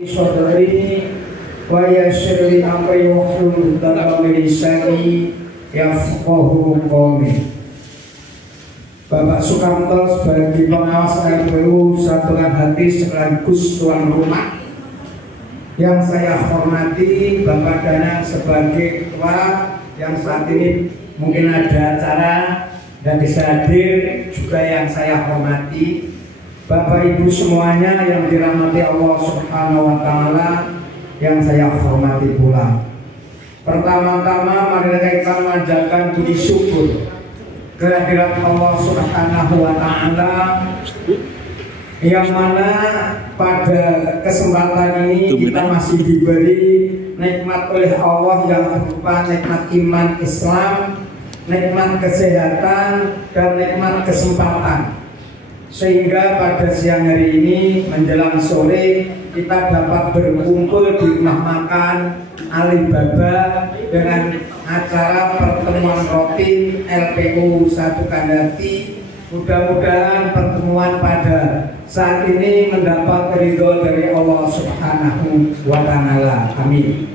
Sadri wa yassir li amri wahlul 'uqdatam min lisani yafqahu qawli. Bapak Sukamto sebagai pengawas RPU Satuan Hati sekaligus tuan rumah, yang saya hormati Bapak Danang sebagai ketua yang saat ini mungkin ada acara dan bisa hadir, juga yang saya hormati Bapak Ibu semuanya yang dirahmati Allah Subhanahu wa Ta'ala, yang saya hormati pula. Pertama-tama mari kita memanjatkan puji syukur kehadirat Allah Subhanahu wa Ta'ala, yang mana pada kesempatan ini kita masih diberi nikmat oleh Allah yang berupa nikmat iman Islam, nikmat kesehatan, dan nikmat kesempatan, sehingga pada siang hari ini menjelang sore kita dapat berkumpul di rumah makan Alibaba dengan acara pertemuan rutin LPU Satu Kandati. Mudah-mudahan pertemuan pada saat ini mendapat ridho dari Allah Subhanahu wa Ta'ala. Amin.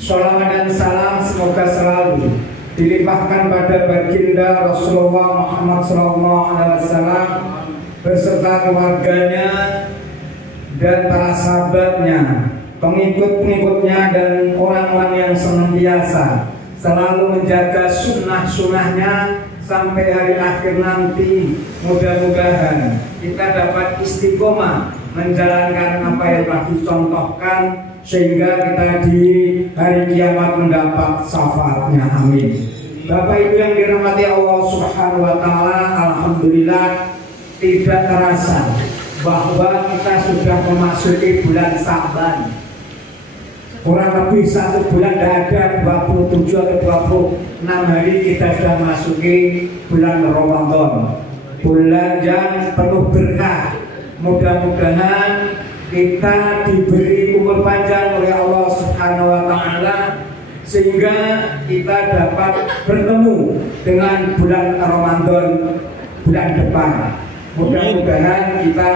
Sholawat dan salam semoga selalu dilimpahkan pada baginda Rasulullah Muhammad SAW beserta keluarganya dan para sahabatnya, pengikut-pengikutnya, dan orang-orang yang senantiasa selalu menjaga sunnah-sunnahnya sampai hari akhir nanti. Mudah-mudahan kita dapat istiqomah menjalankan apa yang telah dicontohkan, sehingga kita di hari kiamat mendapat syafaatnya. Amin. Bapak Ibu yang dirahmati Allah Subhanahu wa Ta'ala, alhamdulillah tidak terasa bahwa kita sudah memasuki bulan Sa'ban. Kurang lebih 1 bulan, tidak ada 27 atau 26 hari kita sudah memasuki bulan Ramadan, bulan yang penuh berkah. Mudah-mudahan kita diberi umur panjang oleh Allah Subhanahu wa Ta'ala, sehingga kita dapat bertemu dengan bulan Ramadan bulan depan. Mudah-mudahan kita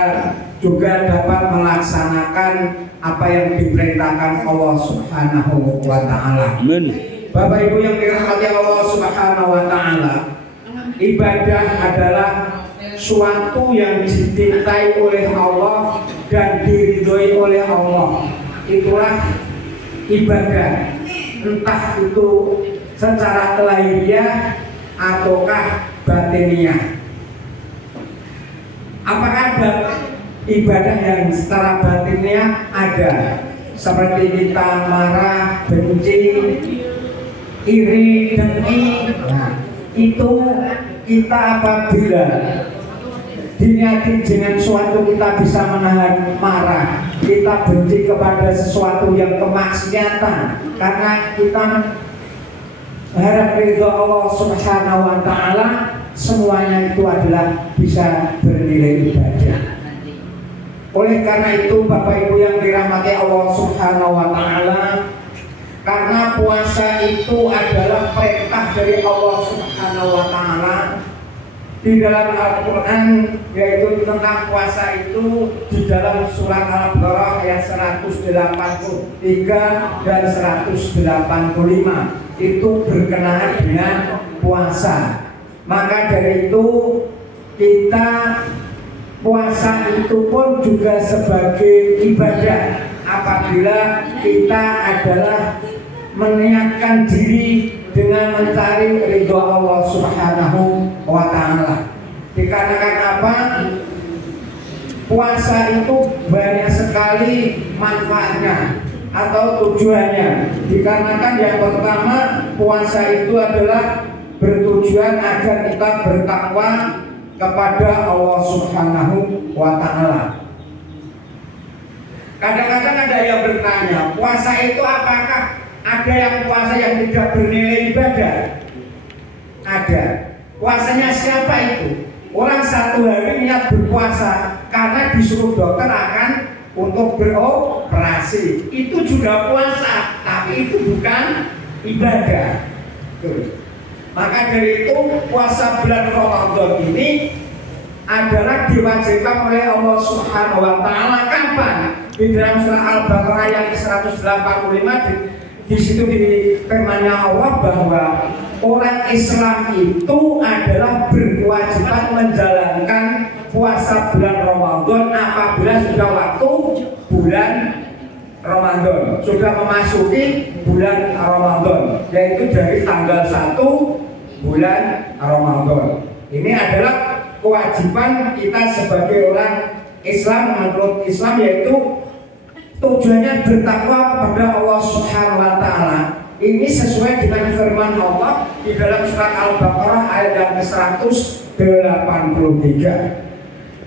juga dapat melaksanakan apa yang diperintahkan Allah Subhanahu wa Ta'ala. Amin. Bapak Ibu yang dirahmati Allah Subhanahu wa Ta'ala, ibadah adalah suatu yang dicintai oleh Allah dan diridhoi oleh Allah. Itulah ibadah, entah itu secara lahiriah ataukah batiniah. Apakah ada ibadah yang secara batinnya? Ada, seperti kita marah, benci, iri, dengki. Nah, itu kita apabila diniati dengan suatu kita bisa menahan marah, kita benci kepada sesuatu yang kemaksiatan, karena kita harap ridho Allah Subhanahu wa Ta'ala, semuanya itu adalah bisa bernilai ibadah. Oleh karena itu Bapak Ibu yang dirahmati Allah Subhanahu wa Ta'ala, karena puasa itu adalah perintah dari Allah Subhanahu wa Ta'ala di dalam Al-Quran, yaitu tentang puasa itu di dalam surat Al-Baqarah ayat 183 dan 185 itu berkenaan dengan puasa. Maka dari itu kita puasa itu pun juga sebagai ibadah apabila kita adalah meniatkan diri dengan mencari ridho Allah Subhanahu wa Ta'ala. Dikarenakan apa? Puasa itu banyak sekali manfaatnya atau tujuannya. Dikarenakan yang pertama, puasa itu adalah bertujuan agar kita bertakwa kepada Allah Subhanahu wa Ta'ala. Kadang-kadang ada yang bertanya, puasa itu apakah ada yang puasa yang tidak bernilai ibadah? Ada. Puasanya siapa itu? Orang 1 hari niat berpuasa karena disuruh dokter akan untuk beroperasi. Itu juga puasa, tapi itu bukan ibadah. Maka dari itu puasa bulan Ramadan ini adalah diwajibkan oleh Allah Subhanahu wa Ta'ala. Kapan? di dalam surah Al-Baqarah yang 185 di situ di firman-Nya Allah bahwa orang Islam itu adalah berkewajiban menjalankan puasa bulan Ramadan apabila sudah waktu bulan Ramadan, sudah memasuki bulan Ramadan, yaitu dari tanggal 1 bulan Ramadan. Ini adalah kewajiban kita sebagai orang Islam menurut Islam, yaitu tujuannya bertakwa kepada Allah Subhanahu wa Ta'ala. Ini sesuai dengan firman Allah di dalam surat Al-Baqarah ayat yang ke-183.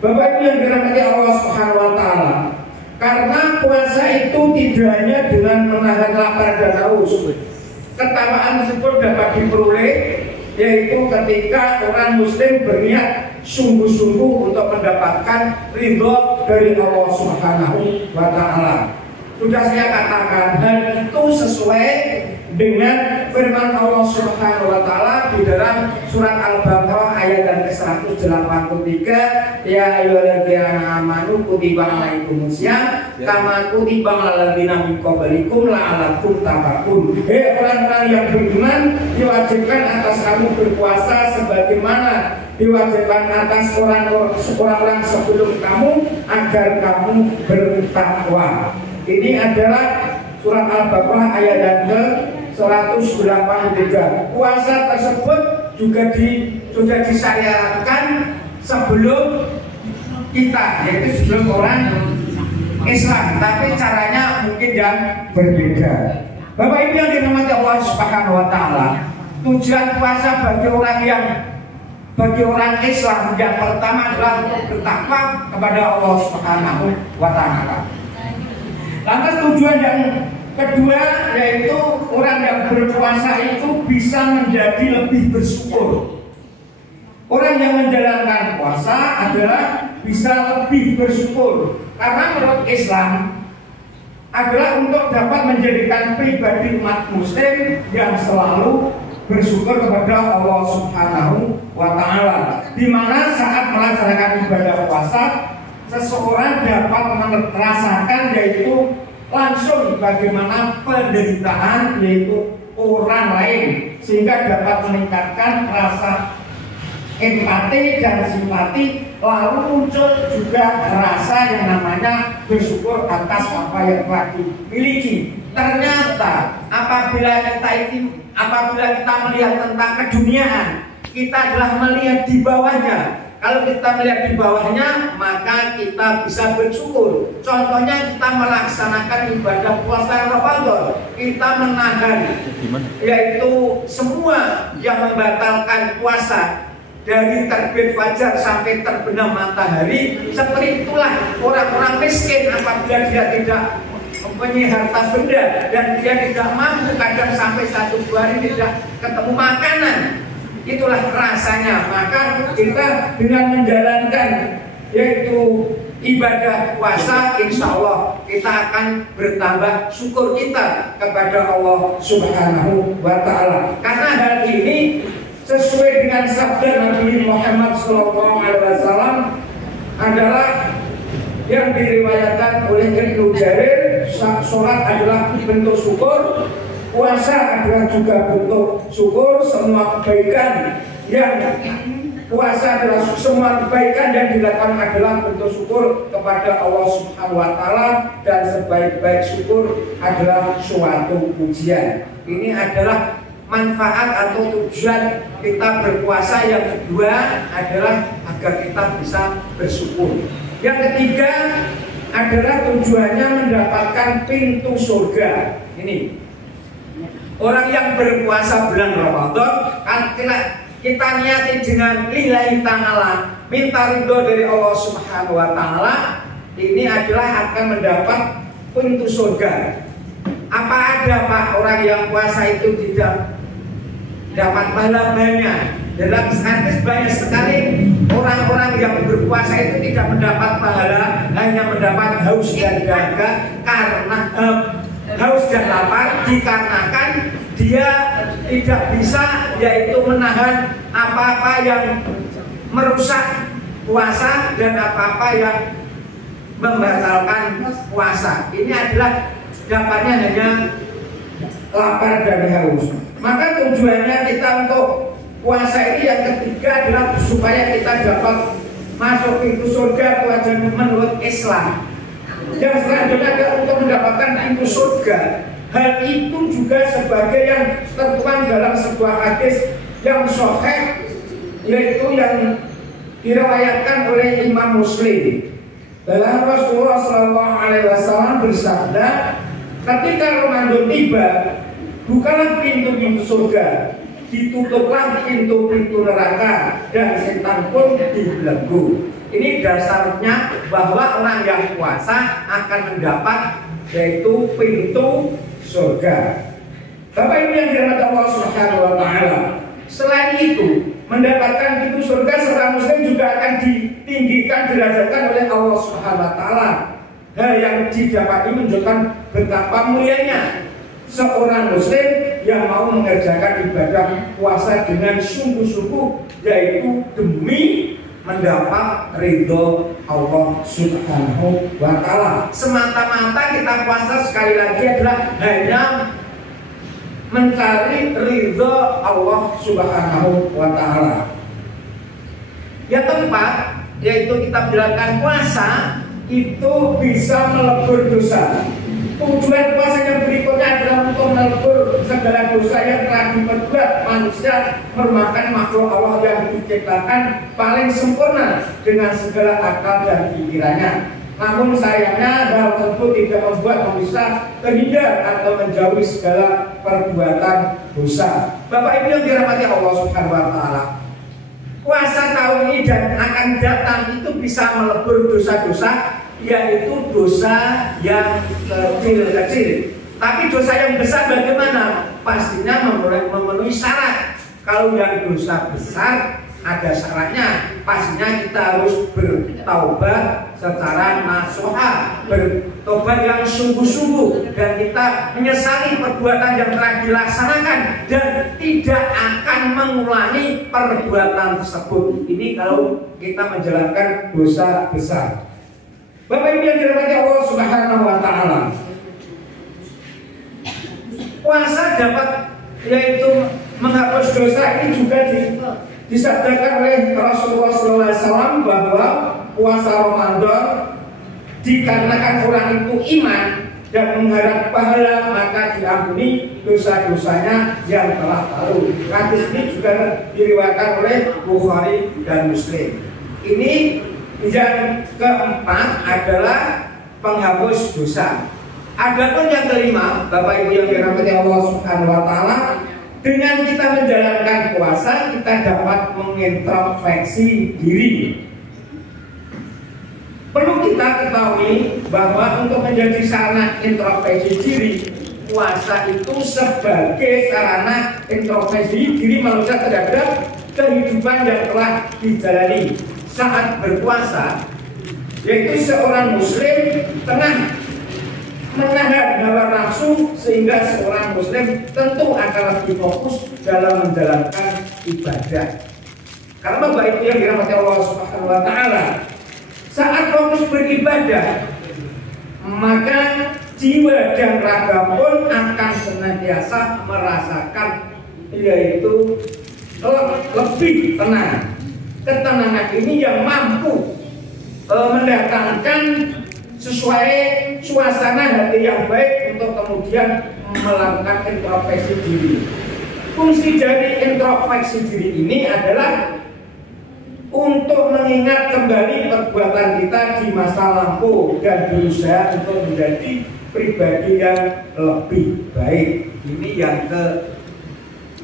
Bapak Ibu yang dirahmati Allah Subhanahu wa Ta'ala, karena puasa itu tidak hanya dengan menahan lapar dan haus. Ketakwaan tersebut dapat diperoleh yaitu ketika orang muslim berniat sungguh-sungguh untuk mendapatkan ridho dari Allah Subhanahu wa Ta'ala. Sudah saya katakan, hal itu sesuai dengan firman Allah Subhanahu wa Ta'ala di dalam surat Al-Baqarah ayat yang ke-183, ya ayyuhalladzina amanu kutiba alaikumusiyam kama kutiba alal ladzina min qablikum la'allakum tattaqun. Hei orang-orang yang beriman, diwajibkan atas kamu berpuasa sebagaimana diwajibkan atas orang-orang sebelum kamu agar kamu bertakwa. Ini adalah surat Al-Baqarah ayat yang ke-183. Puasa tersebut juga sudah disyariatkan sebelum kita, yaitu sebelum orang Islam, tapi caranya mungkin yang berbeda. Bapak Ibu yang dirahmati Allah Subhanahu wa Ta'ala, tujuan puasa bagi orang Islam yang pertama adalah untuk bertakwa kepada Allah Subhanahu wa Ta'ala. Lantas tujuan yang kedua yaitu orang yang berpuasa itu bisa menjadi lebih bersyukur. Orang yang menjalankan puasa adalah bisa lebih bersyukur, karena menurut Islam adalah untuk dapat menjadikan pribadi umat muslim yang selalu bersyukur kepada Allah Subhanahu wa Ta'ala, di mana saat melaksanakan ibadah puasa seseorang dapat merasakan yaitu langsung bagaimana penderitaan yaitu orang lain, sehingga dapat meningkatkan rasa empati dan simpati, lalu muncul juga rasa yang namanya bersyukur atas apa yang telah dimiliki. Ternyata apabila kita melihat tentang keduniaan, kita adalah melihat di bawahnya. Kalau kita melihat di bawahnya, maka kita bisa bersyukur. Contohnya kita melaksanakan ibadah puasa Ramadan, kita menahan yaitu semua yang membatalkan puasa dari terbit fajar sampai terbenam matahari. Seperti itulah orang-orang miskin apabila dia tidak mempunyai harta benda dan dia tidak mampu, kadang sampai 1-2 hari tidak ketemu makanan. Itulah rasanya. Maka kita dengan menjalankan yaitu ibadah puasa, insya Allah kita akan bertambah syukur kita kepada Allah Subhanahu wa Ta'ala. Karena hal ini sesuai dengan sabda Nabi Muhammad SAW adalah yang diriwayatkan oleh Ibnu Jarir, sholat adalah bentuk syukur, puasa adalah juga bentuk syukur. Semua kebaikan yang puasa adalah semua kebaikan yang dilakukan adalah bentuk syukur kepada Allah Subhanahu wa Ta'ala, dan sebaik-baik syukur adalah suatu pujian. Ini adalah manfaat atau tujuan kita berpuasa. Yang kedua adalah agar kita bisa bersyukur. Yang ketiga adalah tujuannya mendapatkan pintu surga. Ini orang yang berpuasa bulan Ramadan, kan kita niati dengan lillahi ta'ala, minta ridho dari Allah Subhanahu wa Ta'ala, ini adalah akan mendapat pintu surga. Apa ada Pak orang yang puasa itu tidak dapat pahala banyak? Dalam hadis banyak sekali orang-orang yang berpuasa itu tidak mendapat pahala, hanya mendapat haus dan dahaga. Karena haus dan lapar dikarenakan dia tidak bisa yaitu menahan apa-apa yang merusak puasa dan apa-apa yang membatalkan puasa. Ini adalah dapatnya hanya lapar dan haus. Maka tujuannya kita untuk puasa ini yang ketiga adalah supaya kita dapat masuk pintu surga tujuan menurut Islam. Yang selanjutnya adalah untuk mendapatkan pintu surga. Hal itu juga sebagai yang tertuang dalam sebuah hadis yang sahih, yaitu yang diriwayatkan oleh Imam Muslim. Dalam Rasulullah SAW bersabda, ketika Ramadan tiba, bukalah pintu-pintu surga, ditutuplah pintu-pintu neraka, dan setan pun dibelenggu. Ini dasarnya bahwa orang yang puasa akan mendapat yaitu pintu surga. Bapak Ibu yang dirahmati Allah Subhanahu wa taala. Selain itu, mendapatkan pintu surga seorang muslim juga akan ditinggikan derajatkan oleh Allah Subhanahu wa taala. Hal yang didapati menunjukkan betapa mulianya seorang muslim yang mau mengerjakan ibadah puasa dengan sungguh-sungguh, yaitu demi mendapat ridho Allah Subhanahu wa taala. Semata-mata kita puasa sekali lagi adalah hanya mencari ridho Allah Subhanahu wa taala. Yang keempat, yaitu kita menjalankan puasa itu bisa melebur dosa. Tujuan puasa yang berikutnya adalah untuk melebur segala dosa yang telah diperbuat manusia merupakan makhluk Allah yang diciptakan paling sempurna dengan segala akal dan pikirannya. Namun sayangnya hal tersebut tidak membuat manusia terhindar atau menjauhi segala perbuatan dosa. Bapak Ibu yang dirahmati Allah Subhanahu wa taala, puasa tahun ini dan akan datang itu bisa melebur dosa-dosa, yaitu dosa yang kecil-kecil. Tapi dosa yang besar bagaimana? Pastinya memenuhi syarat. Kalau yang dosa besar ada syaratnya. Pastinya kita harus bertaubat secara nasuha, bertobat yang sungguh-sungguh, dan kita menyesali perbuatan yang telah dilaksanakan dan tidak akan mengulangi perbuatan tersebut. Ini kalau kita menjalankan dosa besar. Bapak Ibu yang dirahmati Allah Subhanahu wa taala, puasa dapat yaitu menghapus dosa. Ini juga disabdakan oleh Rasulullah SAW bahwa puasa Ramadan dikarenakan orang itu iman dan mengharap pahala, maka diampuni dosa-dosanya yang telah lalu. Hadis ini juga diriwayatkan oleh Bukhari dan Muslim. Ini yang keempat adalah penghapus dosa. Adapun yang kelima, Bapak Ibu yang dirahmati Allah Subhanahu wa taala, dengan kita menjalankan puasa kita dapat mengintrospeksi diri. Perlu kita ketahui bahwa untuk menjadi sarana introspeksi diri, puasa itu sebagai sarana introspeksi diri manusia terhadap kehidupan yang telah dijalani saat berpuasa, yaitu seorang muslim tengah menahan hawa nafsu, sehingga seorang muslim tentu akan lebih fokus dalam menjalankan ibadah. Karena Bapak Ibu yang dirahmati Allah Subhanahu wa taala, saat fokus beribadah, maka jiwa dan raga pun akan senantiasa merasakan yaitu lebih tenang. Ketenangan ini yang mampu mendatangkan sesuai suasana hati yang baik untuk kemudian melakukan introspeksi diri. Fungsi dari introspeksi diri ini adalah untuk mengingat kembali perbuatan kita di masa lampau dan berusaha untuk menjadi pribadi yang lebih baik. Ini yang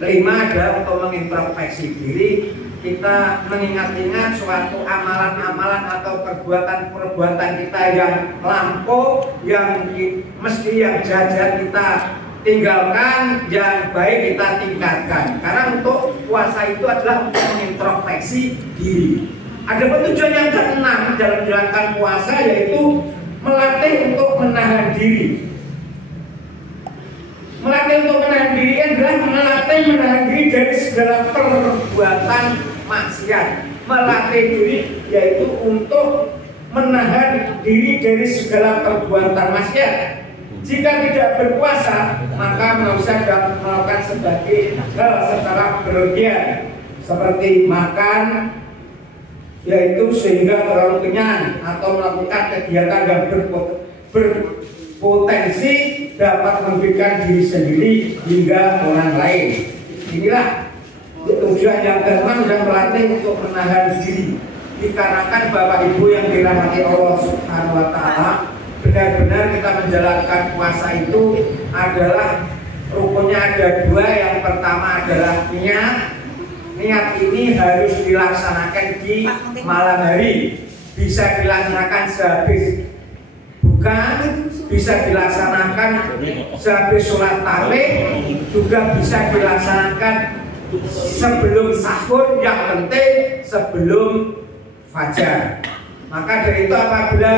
kelima adalah untuk mengintrospeksi diri. Kita mengingat-ingat suatu amalan-amalan atau perbuatan-perbuatan kita yang lampau, yang mesti yang jajan kita tinggalkan, yang baik kita tingkatkan. Karena untuk puasa itu adalah untuk mengintrospeksi diri. Ada tujuan yang keenam dalam menjalankan puasa, yaitu melatih untuk menahan diri. Melatih untuk menahan diri adalah melatih menahan diri dari segala perbuatan maksiat. Melatih diri yaitu untuk menahan diri dari segala perbuatan maksiat. Jika tidak berpuasa, maka manusia dapat melakukan sebagai hal secara berlebihan, seperti makan, yaitu sehingga terlalu kenyang, atau melakukan kegiatan yang berpotensi dapat merugikan diri sendiri hingga orang lain. Inilah tujuan yang kedua, dan melatih untuk menahan diri. Dikarenakan Bapak Ibu yang dirahmati Allah Subhanahu wa Ta'ala, benar-benar kita menjalankan puasa itu adalah rukunnya ada dua. Yang pertama adalah niat. Niat ini harus dilaksanakan di malam hari, bisa dilaksanakan sehabis buka, bisa dilaksanakan sehabis sholat tarawih, juga bisa dilaksanakan sebelum sahur, yang penting sebelum fajar. Maka dari itu apabila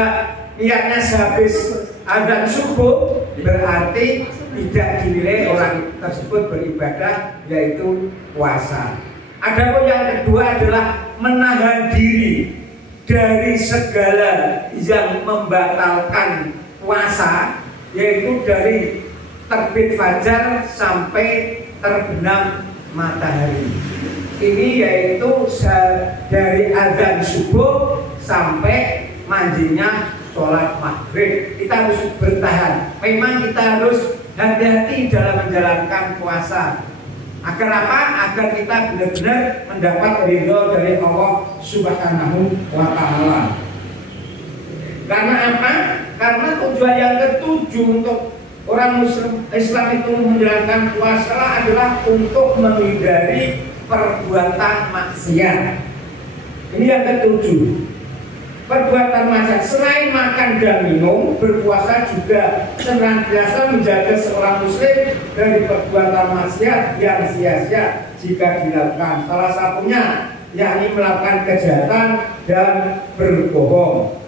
niatnya sehabis azan subuh, berarti tidak dinilai orang tersebut beribadah, yaitu puasa. Adapun yang kedua adalah menahan diri dari segala yang membatalkan puasa, yaitu dari terbit fajar sampai terbenam matahari. Ini yaitu dari azan subuh sampai mandinya sholat maghrib. Kita harus bertahan. Memang kita harus hati-hati dalam menjalankan puasa. Agar apa? Agar kita benar-benar mendapat ridho dari Allah Subhanahu wa Ta'ala. Karena apa? Karena tujuan yang ketujuh untuk orang Muslim Islam itu menjalankan puasa adalah untuk menghindari perbuatan maksiat. Ini yang ketujuh. Perbuatan maksiat selain makan dan minum, berpuasa juga senantiasa menjaga seorang muslim dari perbuatan maksiat yang sia-sia jika dilakukan. Salah satunya yakni melakukan kejahatan dan berbohong.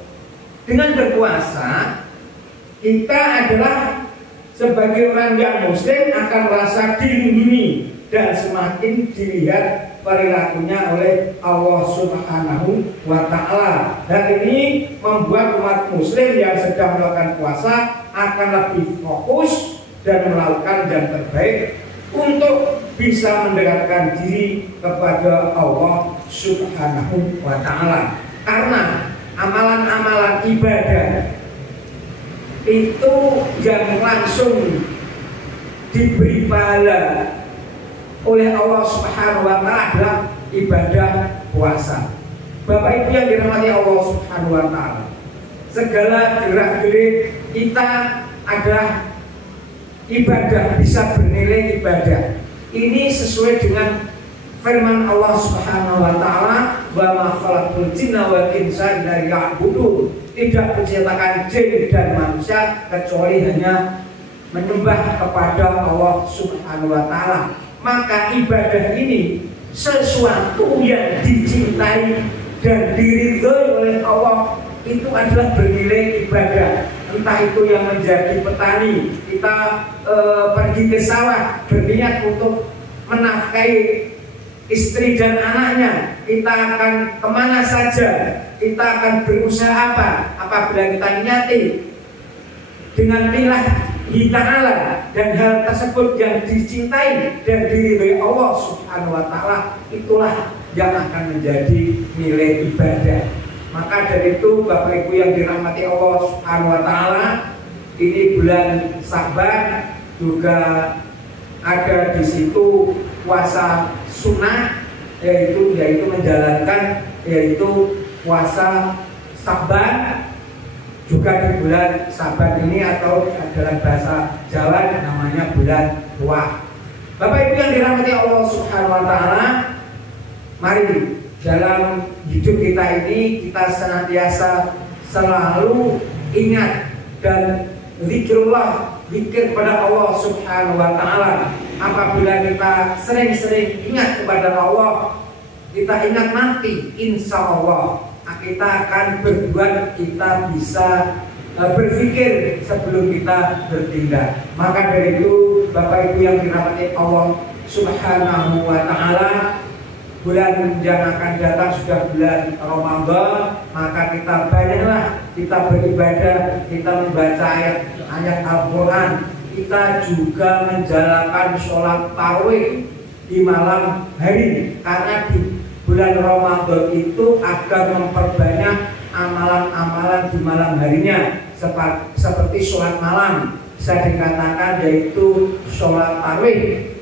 Dengan berpuasa, kita adalah sebagai orang yang muslim akan merasa dilindungi dan semakin dilihat perilakunya oleh Allah Subhanahu wa Ta'ala. Dan ini membuat umat muslim yang sedang melakukan puasa akan lebih fokus dan melakukan yang terbaik untuk bisa mendekatkan diri kepada Allah Subhanahu wa Ta'ala. Karena amalan-amalan ibadah itu yang langsung diberi pahala oleh Allah Subhanahu wa Ta'ala adalah ibadah puasa. Bapak Ibu yang dirahmati Allah Subhanahu wa Ta'ala, segala gerak-gerik kita adalah ibadah, bisa bernilai ibadah. Ini sesuai dengan firman Allah Subhanahu wa Ta'ala, wa ma khalaqtul jinna wal insa illa liya'budun. Tidak diciptakan jin dan manusia kecuali hanya menyembah kepada Allah Subhanahu wa Ta'ala. Maka ibadah ini sesuatu yang dicintai dan diridhoi oleh Allah, itu adalah bernilai ibadah. Entah itu yang menjadi petani, kita pergi ke sawah berniat untuk menafkahi istri dan anaknya, kita akan kemana saja, kita akan berusaha apa, apabila kita niati dengan nilai Ta'ala dan hal tersebut yang dicintai dan diridhoi Allah Subhanahu wa Ta'ala, itulah yang akan menjadi nilai ibadah. Maka dari itu Bapak Ibu yang dirahmati Allah Subhanahu wa Ta'ala, ini bulan Sa'ban juga ada di situ puasa sunnah, yaitu menjalankan puasa Sa'ban. Juga di bulan Sa'ban ini, atau dalam bahasa Jawa namanya bulan Tua. Bapak Ibu yang dirahmati Allah Subhanahu wa Ta'ala, mari dalam hidup kita ini kita senantiasa selalu ingat dan zikrullah, zikir kepada Allah Subhanahu wa Ta'ala. Apabila kita sering-sering ingat kepada Allah, kita ingat nanti insya Allah kita akan berbuat, kita bisa berpikir sebelum kita bertindak. Maka dari itu Bapak Ibu yang dirahmati Allah Subhanahu wa Ta'ala, bulan yang akan datang sudah bulan Ramadan, maka kita banyaklah kita beribadah, kita membaca ayat Al-Quran, kita juga menjalankan sholat tarawih di malam hari, karena di bulan Ramadan itu agar memperbanyak amalan-amalan di malam harinya, seperti sholat malam bisa dikatakan yaitu sholat tarawih.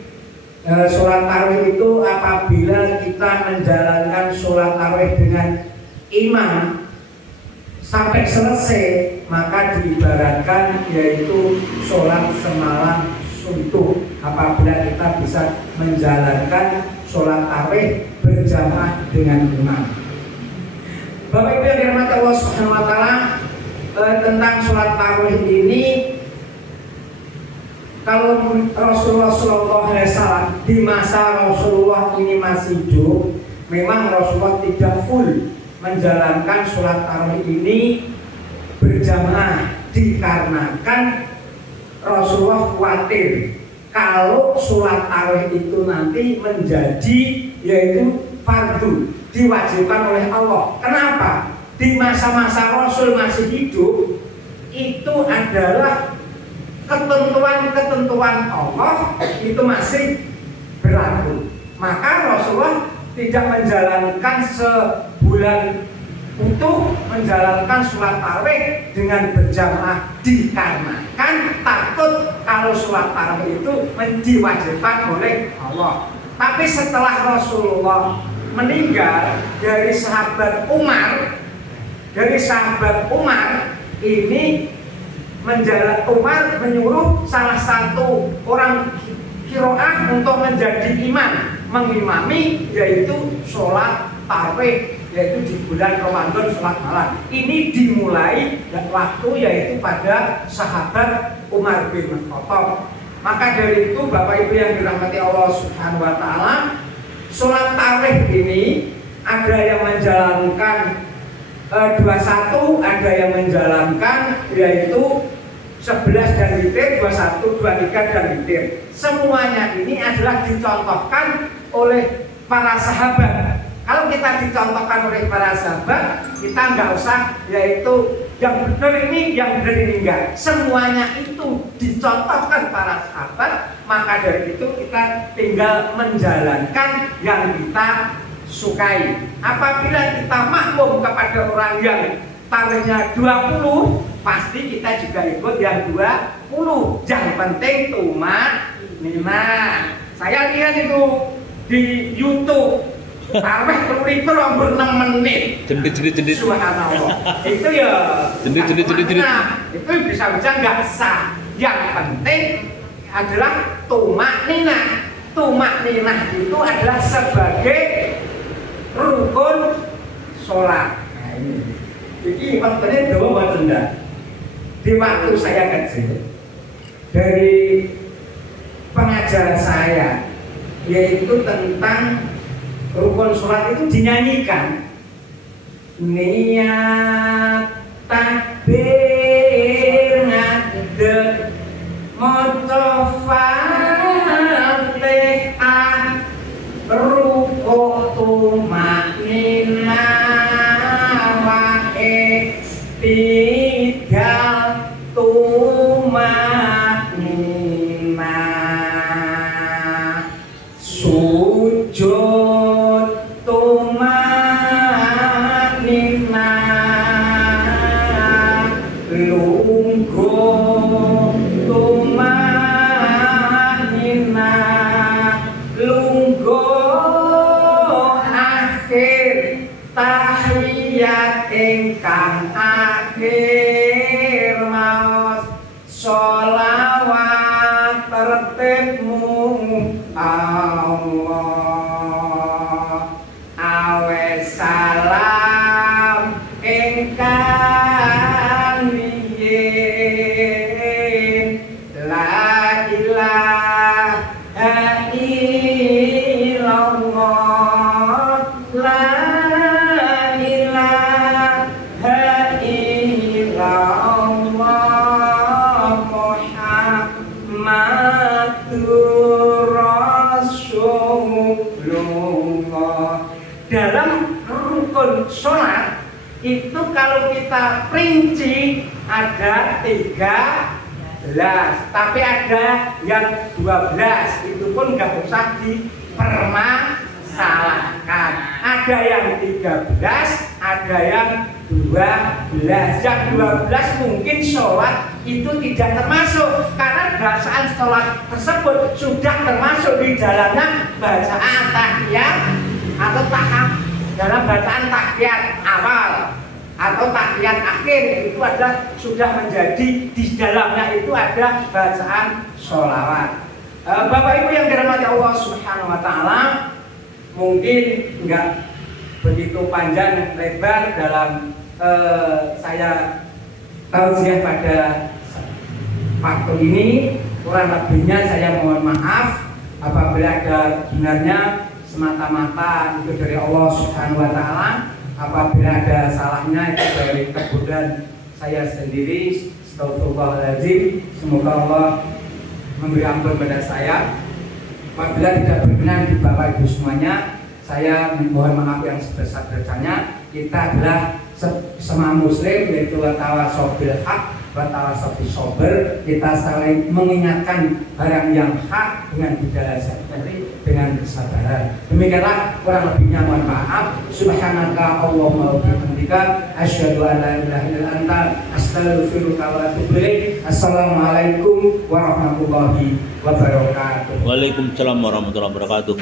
Sholat tarawih itu apabila kita menjalankan sholat tarawih dengan imam sampai selesai, maka diibaratkan yaitu sholat semalam suntuk apabila kita bisa menjalankan sholat tarawih berjamaah dengan imam. Bapak Ibu yang dirahmati Allah Subhanahu wa taala, tentang sholat tarawih ini, kalau Rasulullah SAW di masa Rasulullah ini masih hidup, memang Rasulullah tidak full menjalankan sholat tarawih ini berjamaah, dikarenakan Rasulullah khawatir kalau sholat tarawih itu nanti menjadi yaitu fardu, diwajibkan oleh Allah. Kenapa? Di masa-masa Rasul masih hidup itu adalah ketentuan-ketentuan Allah itu masih berlaku. Maka Rasulullah tidak menjalankan sebulan utuh menjalankan sholat tarawih dengan berjamaah, dikarenakan takut kalau sholat tarawih itu diwajibkan oleh Allah. Tapi setelah Rasulullah meninggal, dari sahabat Umar ini Umar menyuruh salah satu orang kiroah untuk menjadi imam, mengimami yaitu sholat tarawih, yaitu di bulan Ramadan sholat malam. Ini dimulai waktu yaitu pada sahabat Umar bin Khattab. Maka dari itu Bapak Ibu yang dirahmati Allah Subhanahu wa taala, sholat tarawih ini ada yang menjalankan 21, ada yang menjalankan yaitu 11 dan witir, 21, 23 dan witir. Semuanya ini adalah dicontohkan oleh para sahabat. Kalau kita dicontohkan oleh para sahabat, kita nggak usah yaitu yang benar ini, yang benar ini enggak. Semuanya itu dicontohkan para sahabat, maka dari itu kita tinggal menjalankan yang kita sukai. Apabila kita makmum kepada orang yang tarawihnya 20, pasti kita juga ikut yang 20. Yang penting tumaninah. Saya lihat itu di YouTube tarawih berlikur 6 menit. Jendit. Subhanallah. Itu ya. Jendit. Itu bisa nggak sah. Yang penting adalah tumaninah. Tumaninah itu adalah sebagai rukun sholat. Nah, ini. Jadi waktunya dua macam. Di waktu saya kecil, dari pengajaran saya yaitu tentang rukun sholat itu dinyanyikan. Niat takbir ngadeg maca Fatihah rukuk tumaninah wa iktidal tumaninah sujud tumaninah lungguh tumaninah lungguh akhir tahiyat ingkang akhir maos sholawat tertibmu Allah awe salam ingkang riyin la ilaha illallah la ilaha illallah Muhammadur Rasulullah. rukun sholat itu kalau kita rinci ada 13, tapi ada yang 12, itu pun nggak usah dipermasalahkan. Ada yang 13, ada yang 12. Yang 12 mungkin sholat itu tidak termasuk karena bacaan sholat tersebut sudah termasuk di dalamnya bacaan tahiyat atau dalam bacaan tahiyat awal atau tahiyat akhir, itu adalah sudah menjadi di dalamnya itu ada bacaan sholawat. Bapak Ibu yang dirahmati Allah Subhanahu wa Ta'ala, mungkin enggak begitu panjang lebar dalam saya tausiah pada waktu ini. Kurang lebihnya saya mohon maaf apabila ada benarnya semata-mata itu dari Allah Subhanahu wa Ta'ala. Apabila ada salahnya itu dari kebodohan saya sendiri. Astagfirullahaladzim. Semoga Allah memberi ampun pada saya. Apabila tidak berkenan di Bapak Ibu semuanya, saya mohon maaf yang sebesar-besarnya. Kita adalah sesama muslim, yaitu watawasau bil haq, watawasau bis sabr. Kita saling mengingatkan barang yang hak dengan budaya dengan kesabaran. Demikianlah kurang lebihnya, mohon maaf. Subhanaka Allahumma wa bihamdika asyhadu an la ilaha illa anta astaghfiruka wa atubu ilaik. Assalamualaikum warahmatullahi wabarakatuh. Waalaikumsalam warahmatullahi wabarakatuh.